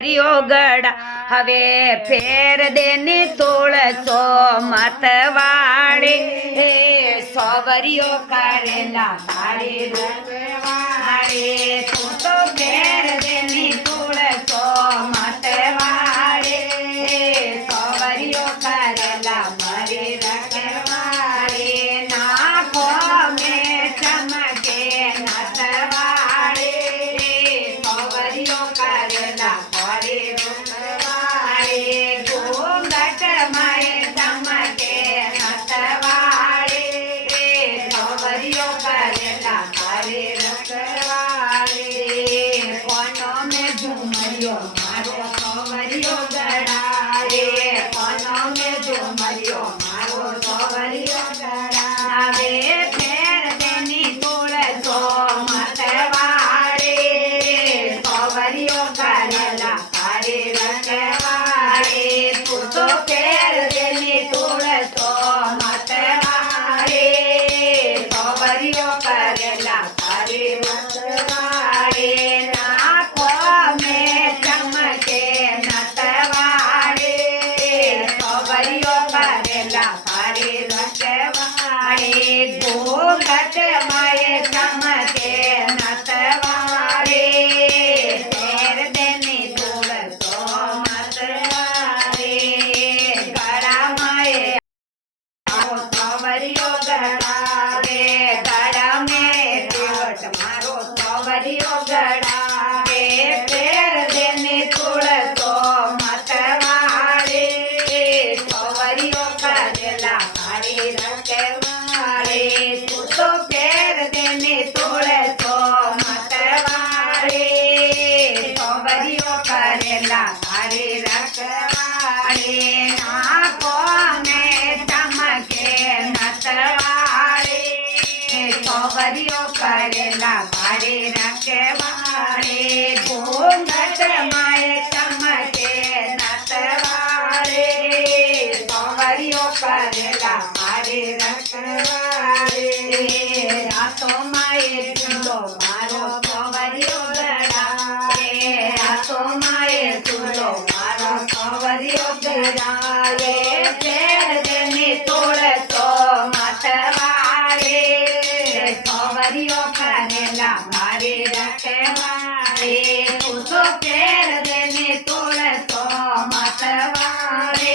ગડા હવે ફેર દેની તુળસો મતવાડે હે સોવરિયો કરેલા તારી રખવાડે તું તો ફેર દેની તુળસો મતવાડે હે સોવરિયો કરેલા મારી રખવાડે નાખો મે ચમકે નતવાડે સોવરિયો કરેલા કરેલા ભારે રખવાડે ઘૂંઘટ માએ ચમકે નતવાડે સોવરિયો કરેલા ભારે રખવાડે રાતો માએ ચૂલો મારો સોવરિયો ગળાએ રાતો માએ ચૂલો મારો સોવરિયો ગળાએ ફેર દેની તુળસો મતવાડે સોવરિયો કરેલા મારે રખવાડે તું તો ફેર દેની તુળસો મતવાડે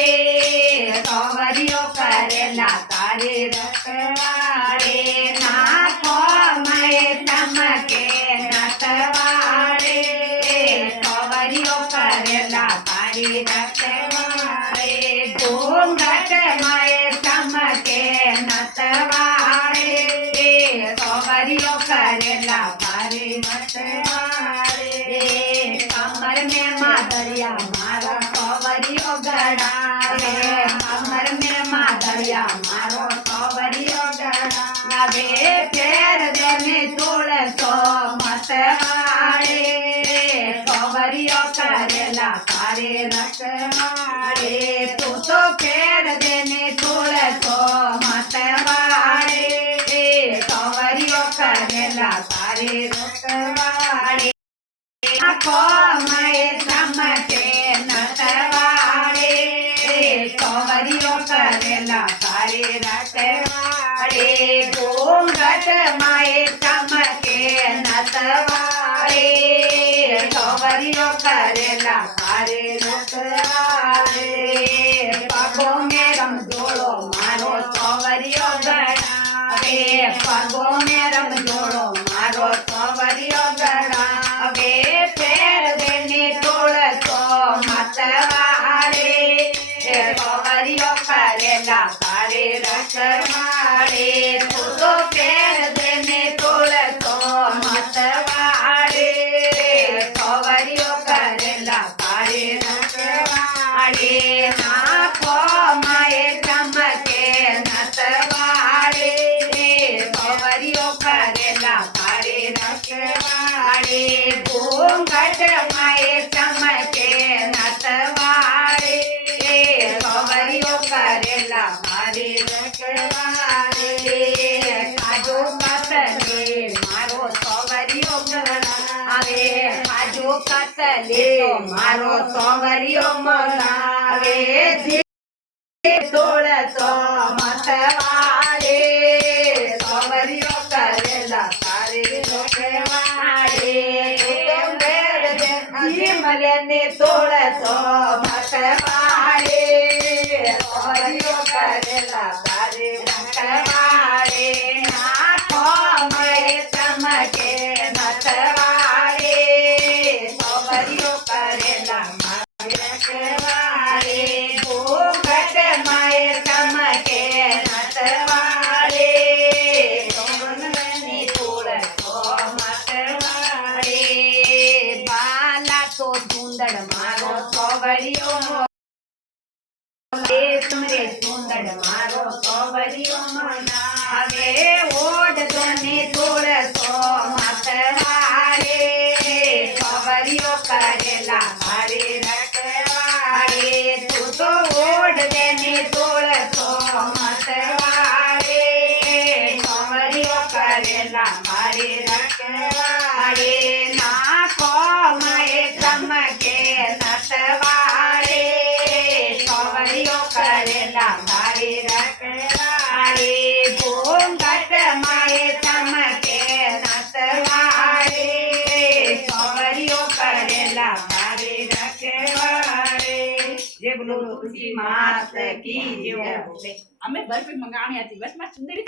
સોવરિયો કરેલા તારે રખવાડે નાખો મય ચમકે નતવાડે સોવરિયો કરેલા તારે રખવાડે ઘૂંઘટ મય ચમકે નતવાડે સોવરિયો કરેલા ભારે નતવાડે કમર મે માદરિયા મારો સોવરિયો ગડાવે કમર મે માદરિયા મારો સોવરિયો ગડાવે ફેર દેની તુળસો મતવાડે સોવરિયો કરેલા ભારે રખવાડે તું તો ફેર દેની તુળસો મતવાડે સોવરિયો કરેલા તારે રખવાડે આખો મય ચમકે નતવાડે સોવરિયો કરેલા તારે રખવાડે ઘૂંઘટ મય ચમકે નતવાડે સોવરિયો કરેલા તારે રખવાડે પગો મે રમઝોળો મારો સોવરિયો ગળાવે પગો મે રમઝોળો મારો સોવરિયો ગળાવે ફેર દેની તુળસો મતવાડે સોવરિયો કરેલા તારે રખવાડે તું તો ફેર દેની તુળસો મતવાડે સોવરિયો કરેલા તારે રખવાડે નાખો મય ચમકે નતવાડે સોવરિયો કરે લેતો મારો સોવરિયો મનાવે જે સોળસો મતવાડે સોવરિયો કરેલા તારી રોકવાડે મળે ને સોળસો મતવાડે સોવરિયો કરેલા તારી રોકવાડે નાખો મળે ચમકે નતવાડે સોવરિયો કરેલા મારી રખવાડે ઘૂંઘટ માએ ચમકે નતવાડે સોનની સોળસો મતવાડે બાલા તો સુંદર મારો સોવરિયો રે સુંદર મારો સોવરિયો મનાવે ઓઢતો ને સોળસો મતવાડે સોવરિયો કરેલા મારી રખવાડે તું તો ઓઢ ને સોળસો મતવાડે સોવરિયો કરેલા મારી રખવાડે નાખો માએ ચમકે નતવાડે સોવરિયો કરેલા મારી રખવાડે ઘૂંઘટ માએ ચમકે નતવાડે સોવરિયો કરેલા મારી રખવાડે જે બોલો તુલસી માત કી જય. અમે બરફી મંગાણી હતી બસ માં સુંદરી